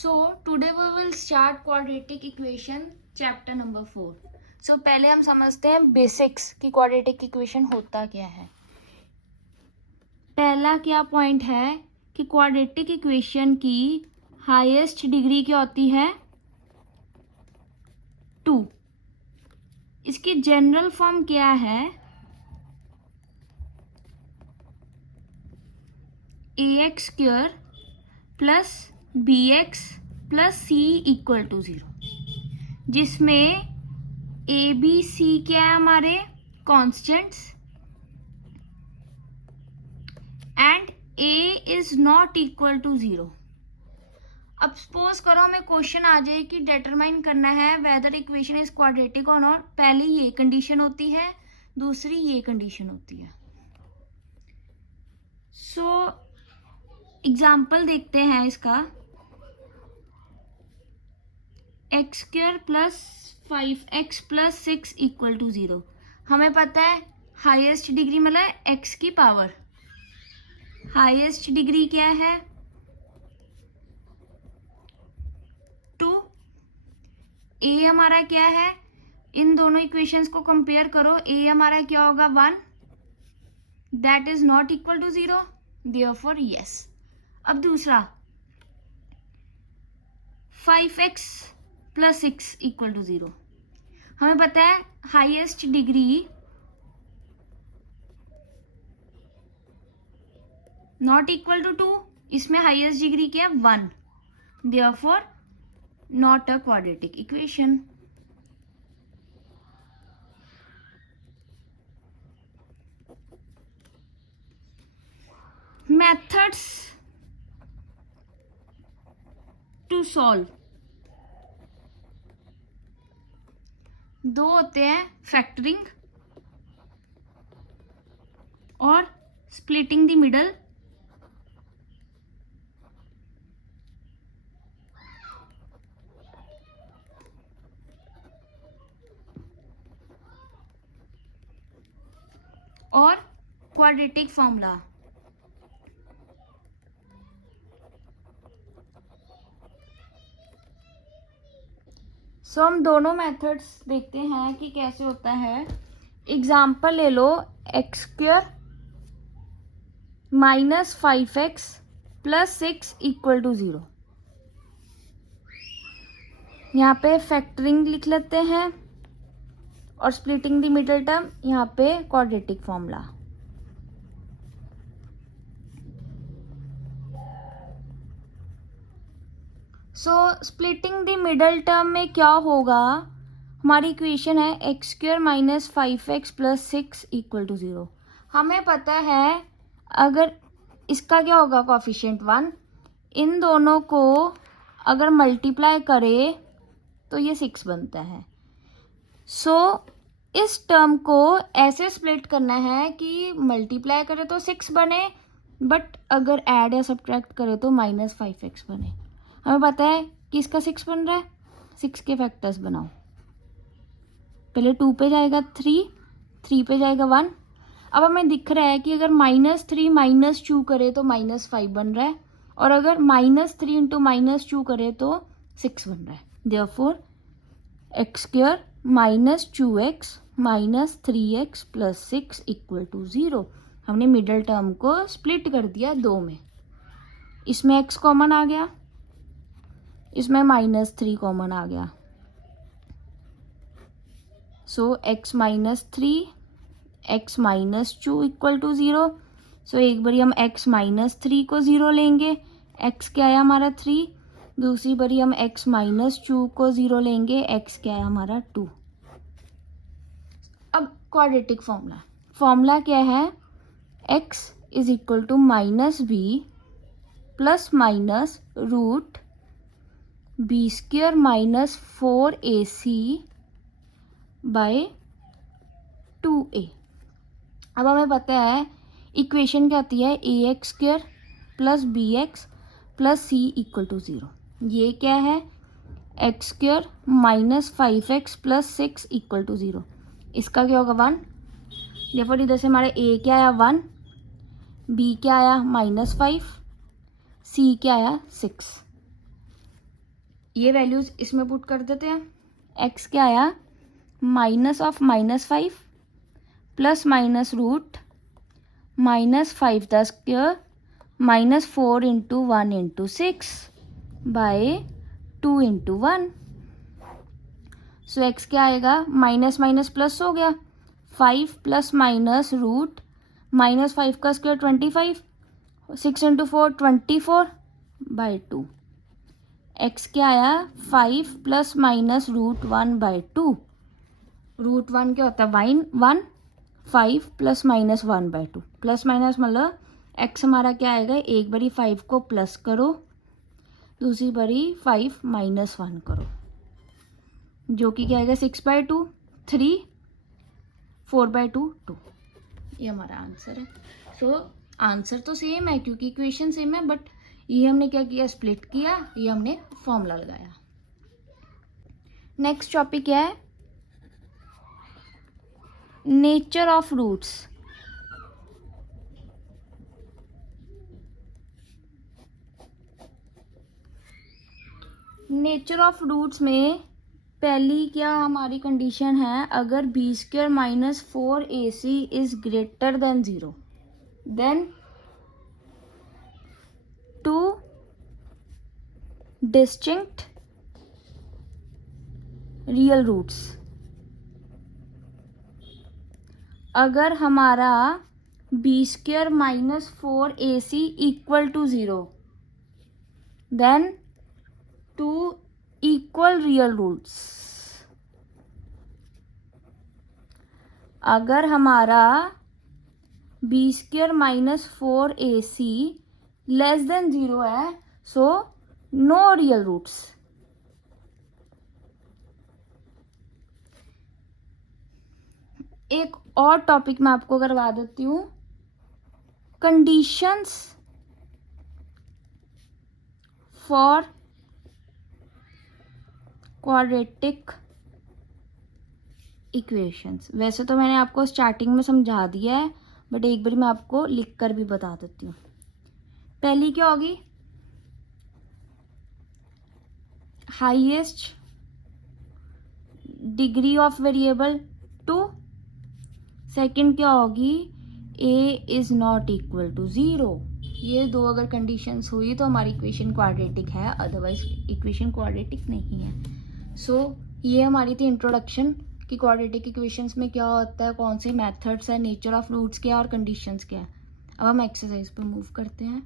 So today we will start quadratic equation chapter number 4. So पहले हम समझते हैं बेसिक्स कि क्वाड्रेटिक इक्वेशन होता क्या है. पहला क्या पॉइंट है कि क्वाड्रेटिक इक्वेशन की हाईएस्ट डिग्री क्या होती है 2. इसकी जनरल फॉर्म क्या है ax square plus bx plus c equal to 0, जिसमें a b c क्या है हमारे constants and a is not equal to 0. अब सपोज करो हमें क्वेश्चन आ जाए कि डिटरमाइन करना है वेदर इक्वेशन इज क्वाड्रेटिक और नॉट. पहली ये कंडीशन होती है, दूसरी ये कंडीशन होती है. सो एग्जाम्पल देखते हैं इसका. X square plus 5x plus 6 equal to 0. हमें पता है हाईएस्ट डिग्री मतलब x की पावर. हाईएस्ट डिग्री क्या है 2. a हमारा क्या है, इन दोनों इक्वेशंस को कंपेयर करो. a हमारा क्या होगा 1, that is not equal to 0, therefore yes. अब दूसरा 5x प्लस 6 इक्वल टू 0. हमें पता है highest degree not equal to 2, इसमें हाईएस्ट डिग्री क्या है 1, therefore not a quadratic equation. Methods to solve दो होते हैं, फैक्टरिंग और स्प्लिटिंग द मिडल. और क्वाड्रेटिक फॉर्मूला. सो हम दोनों मेथड्स देखते हैं कि कैसे होता है. एग्जाम्पल ले लो x square minus 5x plus 6 equal to 0. यहाँ पे फैक्टरिंग लिख लेते हैं और स्प्लिटिंग द मिडल टर्म यहाँ पे quadratic formula. So splitting the middle term में क्या होगा, हमारी इक्वेशन है x square minus 5x plus 6 equal to 0. हमें पता है अगर इसका क्या होगा कोफिशिएंट 1, इन दोनों को अगर मल्टीप्लाई करे तो ये 6 बनता है. सो इस टर्म को ऐसे स्प्लिट करना है कि मल्टीप्लाई करे तो 6 बने, बट अगर ऐड या सब्ट्रैक्ट करे तो माइनस 5x बने. हमें पता है कि इसका 6 बन रहा है, 6 के फैक्टर्स बनाओ. पहले 2 पे जाएगा 3 पे जाएगा 1. अब हमें दिख रहा है कि अगर -3 -2 करे तो -5 बन रहा है, और अगर -3 इंटू -2 करे तो 6 बन रहा है. Therefore x square minus 2x minus 3x plus 6 equal to 0. हमने मिडल टर्म को स्प्लिट कर दिया 2 में. इसमें x कॉमन आ गया, इसमें -3 कॉमन आ गया. So x minus 3 x minus 2 equal to 0. So एक बारी हम x माइनस 3 को 0 लेंगे, x क्या है हमारा 3. दूसरी बारी हम x माइनस 2 को 0 लेंगे, x क्या है हमारा 2. अब क्वाड्रेटिक फॉर्मूला क्या है, x is equal to minus b plus minus root b square minus 4ac by 2a. अब हमें पता है इक्वेशन क्या आती है ax square plus bx plus c equal to 0. ये क्या है x square minus 5x plus 6 equal to 0. इसका क्या होगा 1. देखो इधर से हमारे a क्या आया 1, b क्या आया -5, c क्या आया 6. ये वैल्यूज़ इसमें पुट कर देते हैं। एक्स क्या आया, minus of -5 plus minus root -5 the square -4 into 1 into 6 by 2 into 1। So x क्या आएगा, माइनस माइनस प्लस हो गया, 5 प्लस माइनस रूट -5 का स्क्वायर 25, 6 इंटू 4 24 बाय 2। एक्स क्या आया, 5 plus minus root 1 by 2। Root 1 क्या होता है, 1, 5 plus minus 1 by 2। Plus minus मतलब एक्स हमारा क्या आएगा, एक बारी 5 को प्लस करो, दूसरी बारी 5 माइनस 1 करो, जो कि क्या आएगा 6 बाय 2 3, 4 बाय 2 2। ये हमारा आंसर है। सो आंसर तो सेम है क्योंकि इक्वेशन सेम है, बट ये हमने क्या किया, स्प्लिट किया, ये हमने फॉर्मूला लगाया। नेक्स्ट टॉपिक क्या है, nature of roots. Nature of roots में पहली क्या हमारी कंडीशन है, अगर b² - 4ac is greater than 0 then 2 distinct real roots. अगर हमारा b² - 4ac equal to 0 then 2 equal real roots. अगर हमारा b² - 4ac लेस देन 0 है, सो नो रियल रूट्स। एक और टॉपिक मैं आपको करवा देती हूँ, कंडीशंस फॉर क्वाड्रेटिक इक्वेशंस। वैसे तो मैंने आपको स्टार्टिंग में समझा दिया है, बट एक बार मैं आपको लिख कर भी बता देती हूँ। पहली क्या होगी, highest degree of variable 2। Second क्या होगी, a is not equal to 0। ये दो अगर कंडीशंस हुई तो हमारी इक्वेशन क्वाड्रेटिक है, अदरवाइज इक्वेशन क्वाड्रेटिक नहीं है। सो ये हमारी थी इंट्रोडक्शन कि क्वाड्रेटिक इक्वेशंस में क्या होता है, कौन से मेथड्स है, नेचर ऑफ रूट्स क्या है और कंडीशंस क्या है। अब हम एक्सरसाइज पे मूव करते हैं।